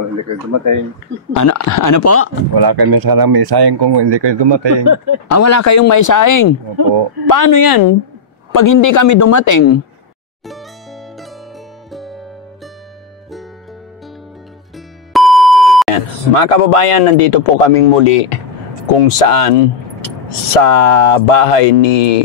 kung hindi kayo dumating. Ano po? Wala kami sana may sayang kung hindi kayo dumating. Wala kayong may saing? Opo. Paano yan? Pag hindi kami dumating? Mga kababayan, nandito po kaming muli kung saan sa bahay ni...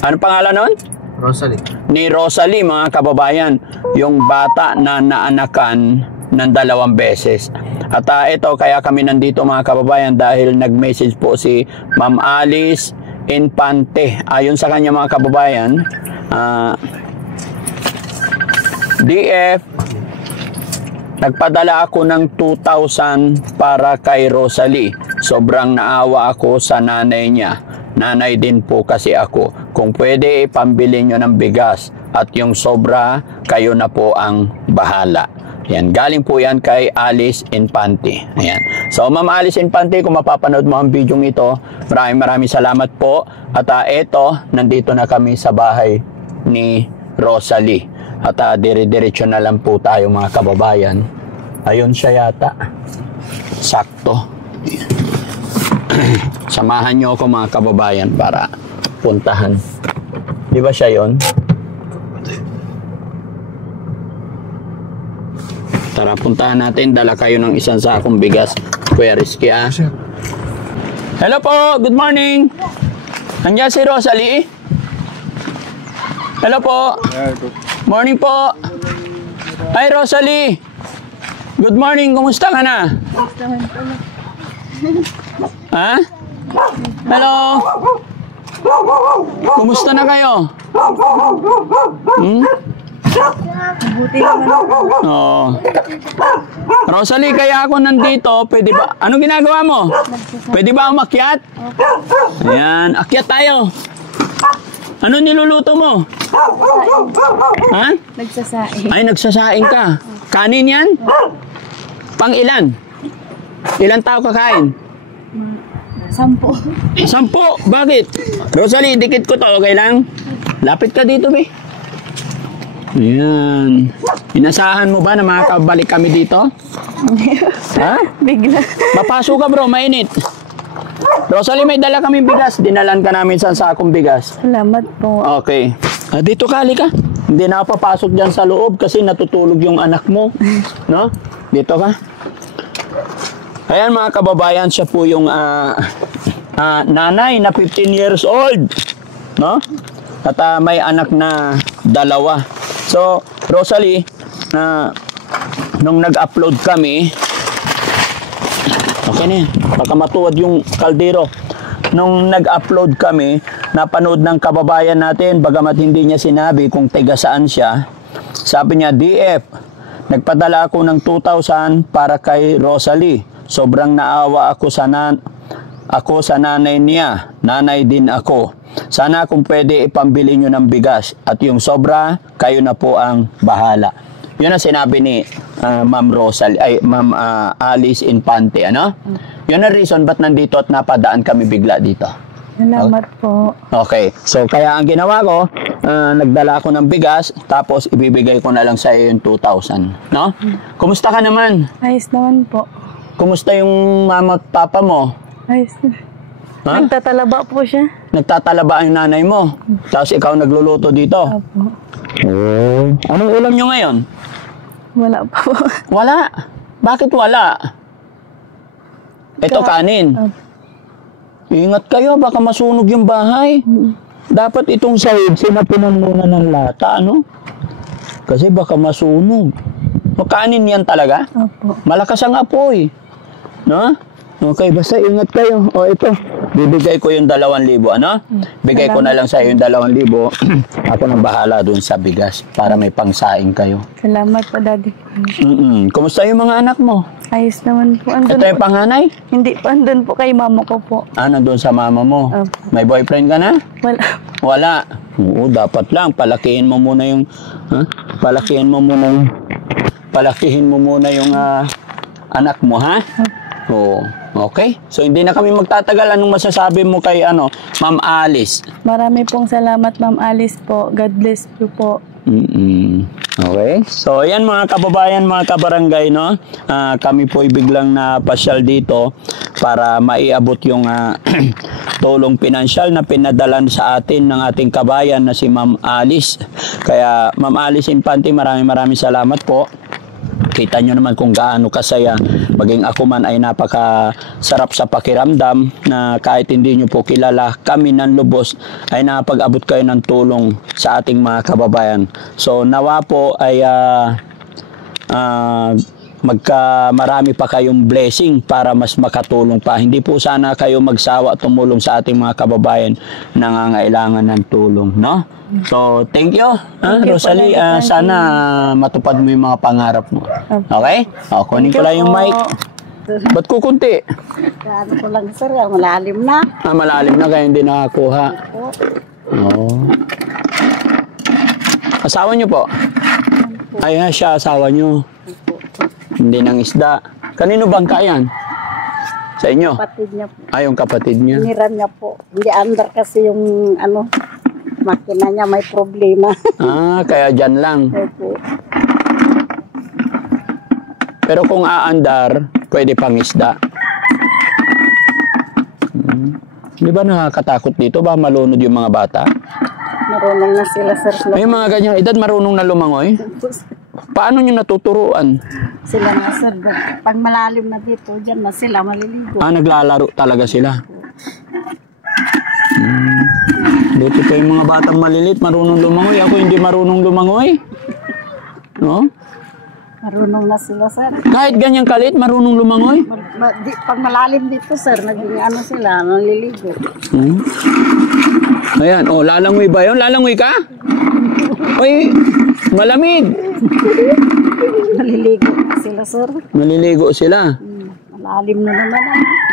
Ano pangalan nun? Rosalie. Ni Rosalie, mga kababayan. Yung bata na naanakan ng 2 beses. At ito, kaya kami nandito mga kababayan dahil nag-message po si Ma'am Alice Infante. Ayon sa kanya mga kababayan, DF, nagpadala ako ng 2,000 para kay Rosalie. Sobrang naawa ako sa nanay niya. Nanay din po kasi ako. Kung pwede, pambili nyo ng bigas. At yung sobra, kayo na po ang bahala. Yan, galing po yan kay Alice Infante. Ayan. So, Ma'am Alice Infante, kung mapapanood mo ang video ito, maraming salamat po. At ito, nandito na kami sa bahay ni Rosalie. At dire-diretso na lang po tayo mga kababayan. Ayun siya yata. Sakto. Samahan nyo ako mga kababayan para puntahan. Di ba siya yun? Tara, puntahan natin. Dala kayo ng isang sakong bigas. Kuya Rizky, Hello po, good morning. Nandiyan si Rosalie? Hello po. Morning po. Hi Rosalie. Good morning, kumusta ka na? Ha? Hello. Kumusta na kayo? Oh. Rosalie, kaya ako nandito, pwede ba? Ano ginagawa mo? Pwede ba umakyat? Ayan, akyat tayo. Ano niluluto mo? Ha? Nagsasaing. Ay, nagsasaing ka. Kanin yan? Pang ilan? Ilan tao kakain? 10. 10? Bakit? Rosalie, dikit ko to. Okay lang? Lapit ka dito, be. Ayan. Inasahan mo ba na makakabalik kami dito? Ha? Bigla. Mapasok ka bro, mainit. Rosalie, may dala kami bigas. Dinalan ka namin sa sakong bigas. Salamat po. Okay. Dito ka, halika. Hindi na ako papasok dyan sa loob kasi natutulog yung anak mo. No? Dito ka. Ayan mga kababayan, siya po yung nanay na 15 years old. No? At may anak na 2. So, Rosalie, nung nag-upload kami, okay na yan, baka matuwad yung kaldero. Nung nag-upload kami, napanood ng kababayan natin, bagamat hindi niya sinabi kung taga saan siya, sabi niya, DF, nagpadala ako ng 2,000 para kay Rosalie. Sobrang naawa ako sa nanay niya. Nanay din ako. Sana kung pwede ipambili nyo ng bigas. At yung sobra, kayo na po ang bahala. Yun ang sinabi ni Ma'am Rosalie, ay Ma'am Alice Infante, ano? Yun ang reason ba't nandito at napadaan kami bigla dito. Salamat po. Okay. So, kaya ang ginawa ko, nagdala ako ng bigas, tapos ibibigay ko na lang sa iyo yung 2,000. No? Kumusta ka naman? Ayos naman po. Kumusta yung mama at papa mo? Ayos na. Ha? Nagtatalaba po siya. Nagtatalaba ang nanay mo. Tapos ikaw nagluluto dito. Opo. Oh. Anong ulam nyo ngayon? Wala pa po. Wala. Bakit wala? Ito kanin. Opo. Ingat kayo, baka masunog yung bahay. Dapat itong sahig, sinapunan muna ng lata, ano? Kasi baka masunog. Kanin yan talaga? Opo. Malakas ang apoy. No? Okay, basta ingat kayo. O ito, bibigay ko yung 2,000, ano? Bigay ko na lang sa iyo yung 2,000. Ako nang bahala dun sa bigas para may pangsaing kayo. Salamat po, Daddy. Kumusta yung mga anak mo? Ayos naman po. Andun Ito yung po. panganay? Hindi po. Andun po kay mama ko po. Nandun sa mama mo. Opo. May boyfriend ka na? Wala. Wala. Oo, dapat lang. Palakihin mo muna yung... Palakihin mo muna yung anak mo, ha? Oo. Okay. So, hindi na kami magtatagal. Anong masasabi mo kay Ma'am Alice? Marami pong salamat, Ma'am Alice po. God bless you po. Okay. So, ayan mga kababayan, mga kabarangay, no? Kami po ay biglang napasyal dito para maiabot yung tulong pinansyal na pinadalan sa atin ng ating kabayan na si Ma'am Alice. Kaya, Ma'am Alice Infante, maraming salamat po. Kita nyo naman kung gaano kasaya. Maging ako man ay napakasarap sa pakiramdam na kahit hindi nyo po kilala kami ng lubos ay napag-abot kayo ng tulong sa ating mga kababayan. So nawa po ay marami pa kayong blessing para mas makatulong pa. Hindi po sana kayo magsawa tumulong sa ating mga kababayan na nangangailangan ng tulong, no? So, thank you, Rosalie. Sana matupad mo yung mga pangarap mo. Okay? O, kunin ko lang yung mic. Ba't kukunti? Ano ko lang sir, malalim na. Malalim na kaya hindi nakakuha. Oo. Asawa niyo po? Ay, siya asawa niyo. Hindi ng isda. Kanino bangka yan? Sa inyo? Kapatid niya po. Yung kapatid niya. Hiniram niya po. Hindi under kasi yung makina niya may problema. Kaya dyan lang. Opo. Pero kung aandar, pwede pang isda. Di ba nakakatakot dito? Ba malunod yung mga bata? Marunong na sila sir. May mga ganyang edad marunong na lumangoy? Paano nyo natuturuan? Sila na sir. Pag malalim na dito, dyan na sila maliligo. Naglalaro talaga sila. Buti pa yung mga batang malilit, marunong lumangoy. Ako hindi marunong lumangoy. No? Marunong na sila sir. Kahit ganyang kalit, marunong lumangoy? Pag malalim dito sir, naging sila, naliligo. Ayan, lalangoy ba yun? Lalangoy ka? Uy, malamig. Naliligo sila sir. Naliligo sila. Malalim na naman.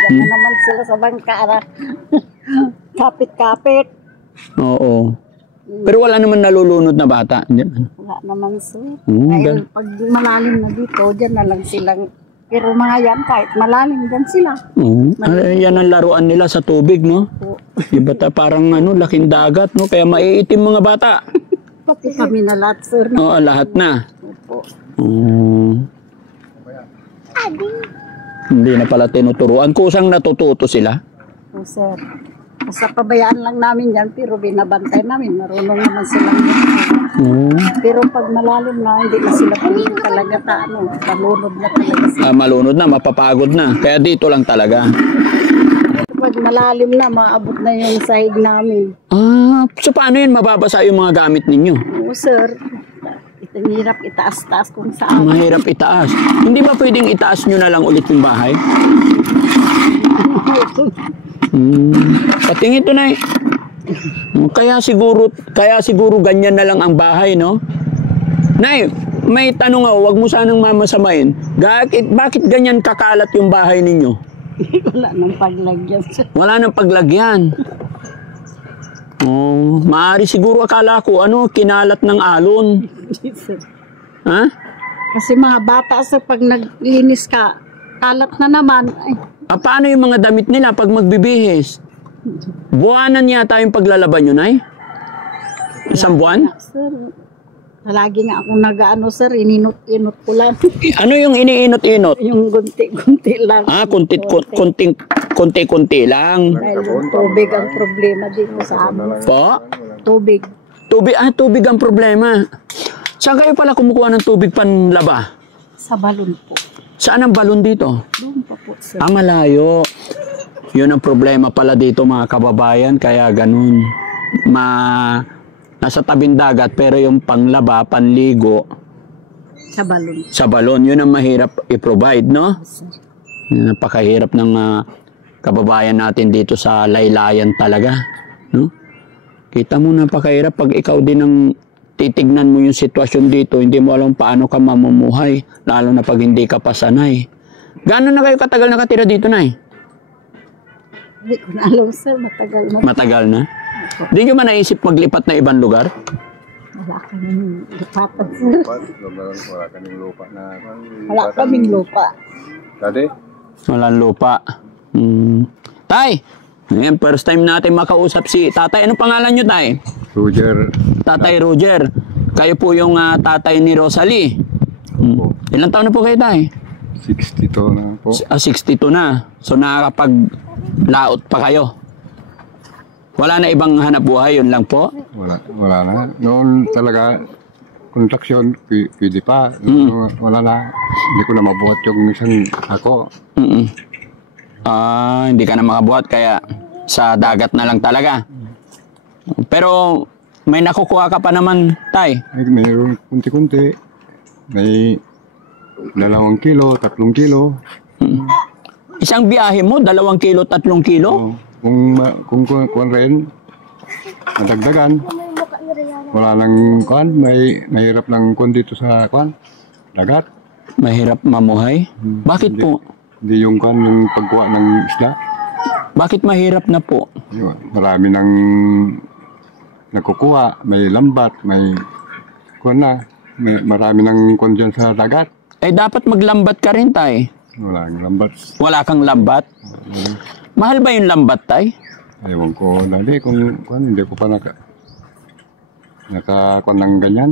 Diyan na naman sila sa bangkara. Kapit-kapit. Oo. Pero wala naman nalulunod na bata. Wala naman sir. Dahil pag malalim na dito, dyan na lang silang. Pero mga yan, kahit malalim, dyan sila. Yan ang laruan nila sa tubig, no? Iba parang laking dagat, no? Kaya maiitim mga bata. Pati kami na lahat sir. Oo, lahat na. Opo. Hindi na pala tinuturuan. Kusang natututo sila. O sir. Basta pabayaan lang namin yan, pero binabantay namin. Marunong naman silang Pero pag malalim na, hindi na sila pwede talaga malunod na talaga sila. Malunod na, mapapagod na. Kaya dito lang talaga. Pag malalim na, maabot na yung sahig namin. So paano yun mababasa yung mga gamit ninyo? Oo sir. Hirap itaas-taas kung saan. Mahirap itaas. Hindi ba pwedeng itaas nyo na lang ulit yung bahay? Patingin to na Kaya siguro ganyan na lang ang bahay, no? Nay, may tanong ako, wag mo sanang mamasamain. Bakit ganyan kakalat yung bahay ninyo? Wala nang paglagyan. Wala nang paglagyan. Maaari siguro akala ko, kinalat ng alon. Ha? Kasi mga bata sa pag naglinis ka, kalat na naman. Paano yung mga damit nila pag magbibihis? Buwanan yata yung paglalaban nyo, Nay? Isang buwan? Sir, lagi nga akong sir, ininot-inot ko lang. Ano yung iniinot-inot? Yung gunti-gunti lang. Konti-konti lang. Dahil tubig ang problema dito sa amin. Po? Tubig. Tubig ang problema. Saan kayo pala kumukuha ng tubig panlaba? Sa balon po. Saan ang balon dito? Doon pa po, sir. Malayo. Yun ang problema pala dito mga kababayan, kaya ganun. Nasa tabing dagat pero yung panglaba, panligo, Sa balon. sa balon, yun ang mahirap i-provide, no? Napakahirap ng kababayan natin dito sa laylayan talaga, no? Kita mo napakahirap pag ikaw din ang titignan mo yung sitwasyon dito, hindi mo alam paano ka mamumuhay, lalo na pag hindi ka pasanay. Gano'n na kayo katagal nakatira dito, Nay? Hindi ko na alam, sir. Matagal na. Matagal na? Hindi nyo ba naisip maglipat na ibang lugar? Wala kaming lupatan, sir. Wala kaming lupa na... Wala kaming lupa. Dati? Walang lupa. Tay! Ngayon, first time natin makausap si Tatay. Anong pangalan nyo, Tay? Roger. Tatay Roger. Kayo po yung tatay ni Rosalie. Ilang taon na po kayo, tay? 62 na po. 62 na. So nakakapaglaot pa kayo. Wala na ibang hanap buhay, yun lang po? Wala na. Noon talaga, kontraksyon, pwede pa. Wala na. Hindi ko na mabuhat yung isang ako. Hindi ka na makabuhat, kaya sa dagat na lang talaga. Pero may nakukuha ka pa naman, tay? Ay, mayroon kunti-kunti. May 2 kilo, 3 kilo. Isang biyahe mo, 2 kilo, 3 kilo? Oh, kung kuwan rin, nadagdagan. Wala nang kuwan, mahirap lang kuwan dito sa kuwan, dagat. Mahirap mamuhay? Bakit Hindi- po? Hindi yung kuwan, yung pagkuha ng isda. Bakit mahirap na po? Marami nang nakukuha, may lambat, may kuwan na. Marami nang kuwan dyan sa dagat. Eh dapat maglambat ka rin, tay. Wala nang lambat. Wala kang lambat? Mahal ba yung lambat, tay? Ewan ko, dali kung kuwan, hindi ko pa nakakuan ng ganyan.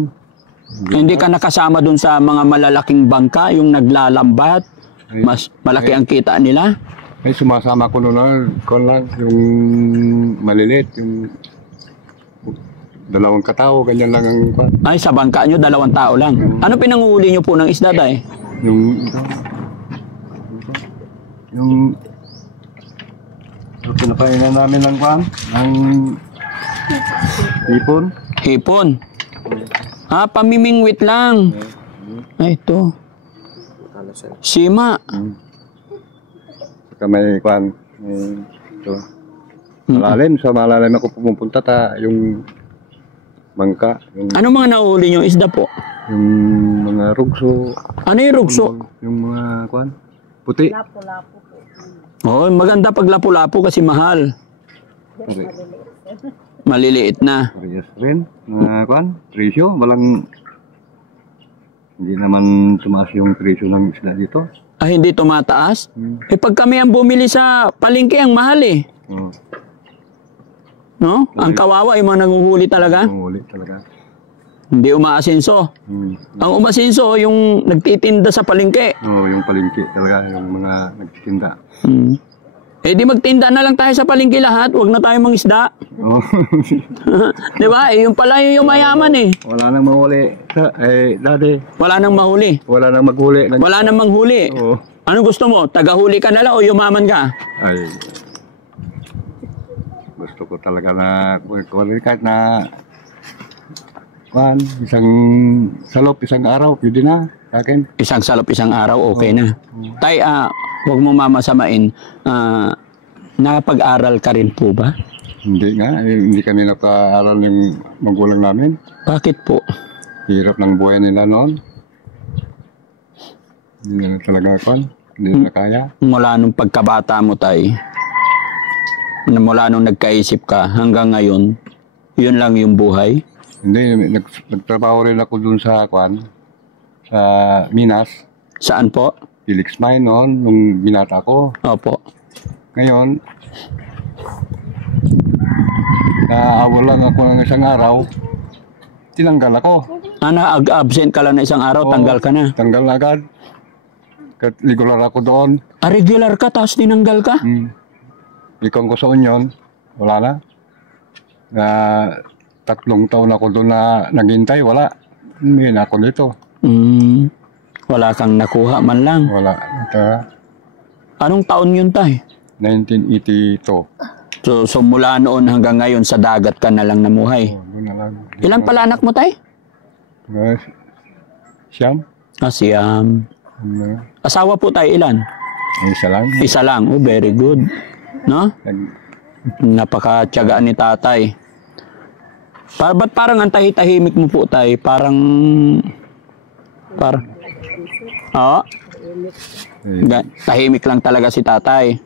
Hindi ka nakasama dun sa mga malalaking bangka, yung naglalambat? Mas malaki ang kita nila? Ay, sumasama ko noon, kuwan lang, yung maliliit, yung 2 katao, ganyan lang ang kuwan. Ay, sa bangka nyo, 2 tao lang. Ano pinanguhuli nyo po ng isda, tay? Yung pinapainan namin ng kuwan, ng ipon. Hipon. Pamimingwit lang. Ay, ito. Sima. Saka may kuwan, may ito. Malalim, sa malalim ako pumupunta yung bangka, Ano mga nahuli nyo isda po? yung mga rugso, Ano yung rugso? yung mga kuwan, puti. Lapo-lapo po. Oh, maganda pag lapu-lapu kasi mahal. Maliliit na. Parehas rin, mga kuwan, presyo, hindi naman tumaas yung presyo ng isda dito. Hindi tumataas? Eh pag kami ang bumili sa palengke, ang mahal eh. Oh, No? Ang kawawa, yung mga nanguhuli talaga. uli talaga. Hindi umaasenso. Ang umasenso, yung nagtitinda sa palengke. Oh, yung palengke talaga, yung mga nagtitinda. Eh di magtinda na lang tayo sa palengke lahat, wag na tayo mangisda. Oh. Di ba? Eh, yung pala yung mayaman eh. Wala nang mahuli. Dati, Wala nang mahuli. wala nang maghuli. Wala nang manghuli. Oo. Ano gusto mo? Tagahuli ka na lang o yumaman ka? Ay, gusto ko talaga na, kahit na, isang salop, isang araw, pwede na, sa akin. Isang salop, isang araw, okay na. Tay, huwag mo mamasamain. Nakapag-aral ka rin po ba? Hindi nga, hindi kami napaaral ng magulang namin. Bakit po? Hirap ng buhay nila noon. Hindi na talaga hindi na kaya. Mula nung pagkabata mo, tay, mula nung nagkaisip ka hanggang ngayon, yun lang yung buhay? Hindi, nagtrabaho rin ako dun sa sa Minas, Saan po? Felix Mine noon, nung binata ko. Opo. Ngayon, naawal lang ako ng isang araw, tinanggal ako. Nag-absent ka lang na isang araw, tanggal ka na. Tanggal na agad. Regular ako doon. Regular ka, tapos tinanggal ka? Ikong ko sa Union, wala na. 3 taon ako doon na naghintay, wala. Hindi na ako dito. Wala kang nakuha man lang. Wala. Anong taon yun, tay? 1982. So mula noon hanggang ngayon sa dagat ka na lang namuhay. Doon na lang. Ilan pala anak mo, tay? Siyam? Siyam. Asawa po tayo, ilan? Isa lang. Isa lang. Oh, very good. No? Napakatiyagaan ni tatay. Ba't parang ang tahimik mo po, tay? Parang... Oo. Tahimik lang talaga si tatay.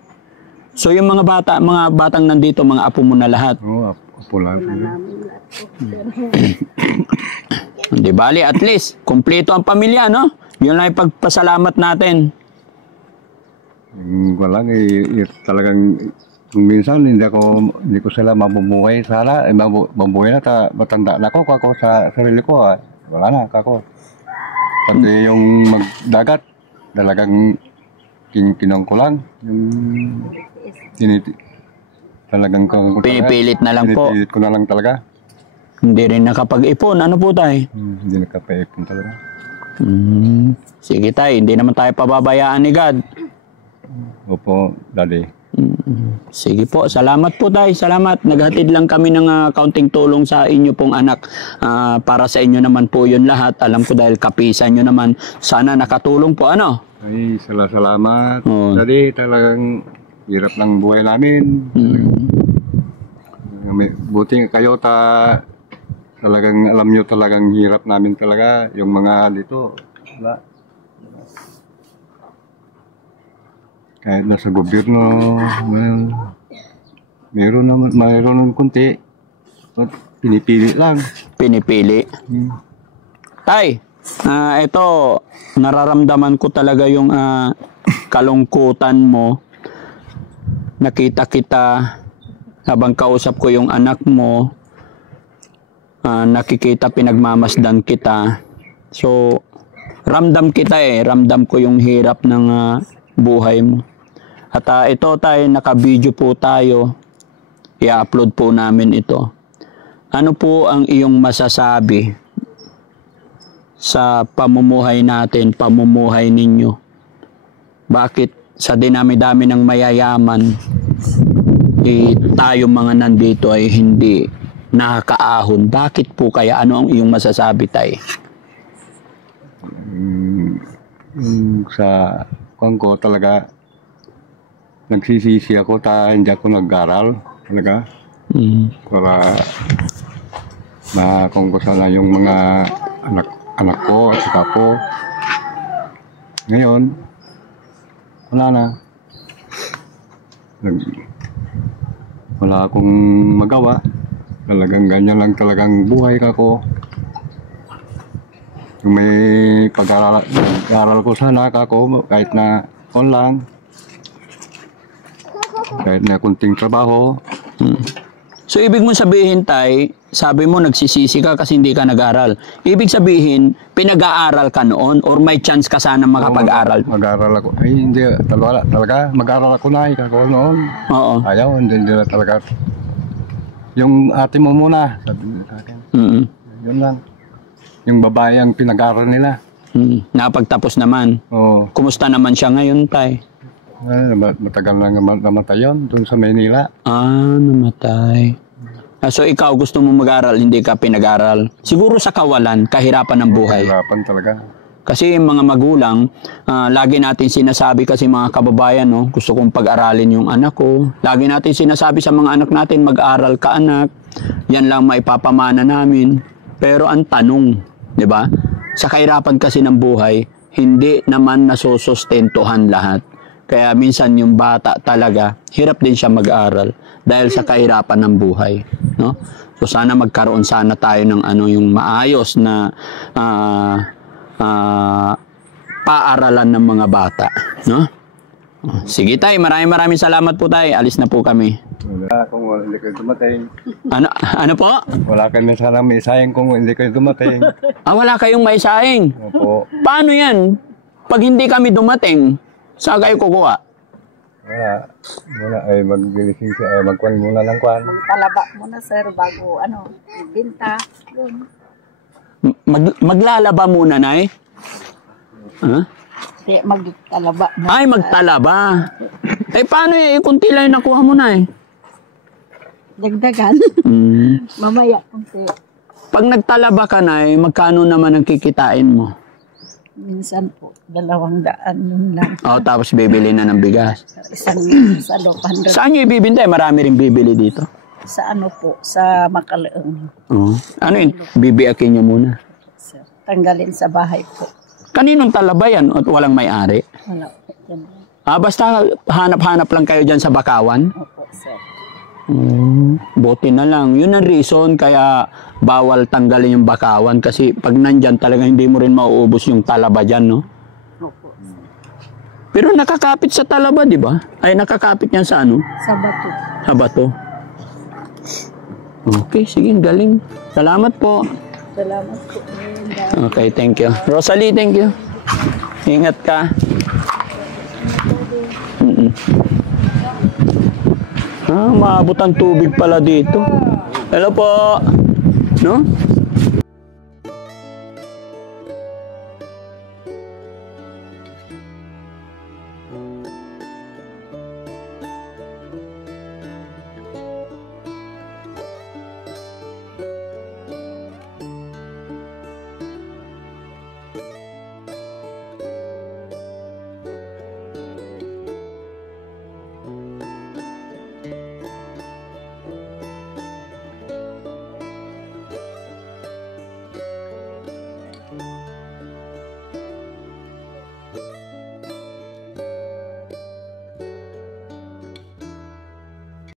So yung mga batang nandito, mga apo mo na lahat. Oo, apo lang. Di bali, at least, kumpleto ang pamilya, no? Yun lang yung pagpasalamat natin. Walang talagang Kung minsan hindi ko sila mabubuhay sana, mabubuhay na matanda na ako sa sarili ko, wala na kako. Pati yung magdagat, talagang kinong ko lang, yung talagang Pinipilit na lang po. Pinipilit ko na lang talaga. Hindi rin nakapag-ipon. Ano po tay? Hindi nakapaipon talaga. Sige tay, hindi naman tayo pababayaan ni God. Opo, Daddy. Sige po, salamat po tay, salamat. Naghatid lang kami ng kaunting tulong sa inyo pong anak. Para sa inyo naman po yun lahat. Alam ko dahil kapisan nyo naman. Sana nakatulong po, ano? Ay, salamat. Oo. Daddy, talagang hirap ng buhay namin. Buti kayo talagang alam nyo talagang hirap namin talaga. Yung mga dito, wala. Kahit nasa gobyerno, mayroon ng kunti. Pinipili lang. Pinipili. Tay, ito, nararamdaman ko talaga yung kalungkutan mo. Nakita kita habang kausap ko yung anak mo. Nakikita, pinagmamasdan kita. So, ramdam kita ramdam ko yung hirap ng buhay mo. At ito tayo, naka-video po tayo. I-upload po namin ito. Ano po ang iyong masasabi sa pamumuhay natin, pamumuhay ninyo? Bakit sa dinami-dami ng mayayaman, tayo mga nandito ay hindi nakakaahon? Bakit po kaya? Ano ang iyong masasabi tayo? Sa ko talaga, nagsisisi ako hindi ako nag-aral talaga. Para makung ko sana yung mga anak ko at saka po. Ngayon, wala na. Wala akong magawa. Talagang ganyan lang talagang buhay ko. May pag-aaral ko sana ako kahit na online. Kahit na kunting trabaho. So, ibig mo sabihin, tay, sabi mo nagsisisi ka kasi hindi ka nag-aral. Ibig sabihin, pinag-aaral ka noon or may chance ka sana makapag-aral? Mag-aaral ako. Ay, hindi. Talaga, mag-aaral ako na. Ikaw noon. Oo. Ayaw, hindi na talaga. Yung ate mo muna, sabi niya sa akin. Yun lang. Yung babae ang pinag-aaral nila. Napagtapos naman. Oo. Kumusta naman siya ngayon, tay? Matagal na namatay yun, doon sa Maynila. Namatay. So ikaw gusto mo mag-aral, hindi ka pinag-aral. Siguro sa kawalan, kahirapan ng buhay. Kahirapan talaga. Kasi mga magulang, lagi natin sinasabi kasi mga kababayan, no, gusto kong pag-aralin yung anak ko. Lagi natin sinasabi sa mga anak natin, mag-aral ka anak. Yan lang maipapamana namin. Pero ang tanong, di ba? Sa kahirapan kasi ng buhay, hindi naman nasusustentuhan lahat. Kaya minsan yung bata talaga, hirap din siya mag-aral dahil sa kahirapan ng buhay, no? So sana magkaroon sana tayo ng yung maayos na paaralan ng mga bata, no? Sige tay, maraming salamat po tay. Alis na po kami. Wala kung hindi kayo dumating. Ano po? Wala kami sana may sayang kung hindi kayo dumating. Wala kayong maisaing. Opo. Paano yan? Pag hindi kami dumating, saan kayo kukuha? Wala. Ay magbilising siya. Ay magkuhan muna ng kuhan. Magtalaba muna sir bago binta. Yun. Maglalaba muna, nay? Di magtalaba mo. Ay, magtalaba. Paano kunti lang yung nakuha mo, nay? Dagdagan. Mamaya kunti. Pag nagtalaba ka, nay, magkano naman ang kikitain mo? Minsan po, 200 yun lang. Tapos bibili na ng bigas. Sa 200. Saan nyo ibibintay? Marami rin bibili dito. Sa sa Makalaong. Ano yun? Bibiakin nyo muna. Sir. Tanggalin sa bahay po. Kaninong talaba yan at walang may-ari? Wala po. Yan. Basta hanap-hanap lang kayo dyan sa Bakawan? Opo, sir. Buti na lang. Yun ang reason kaya bawal tanggalin yung Bakawan kasi pag nandyan talaga hindi mo rin mauubos yung talaba dyan, no? Opo, sir. Pero nakakapit sa talaba, di ba? Ay, nakakapit yan sa ano? Sa bato. Sa bato. Okay, sige, galing. Salamat po. Salamat po. Okay, thank you. Rosalie, thank you. Ingat ka. Maabot ang tubig pala dito. Hello po. No?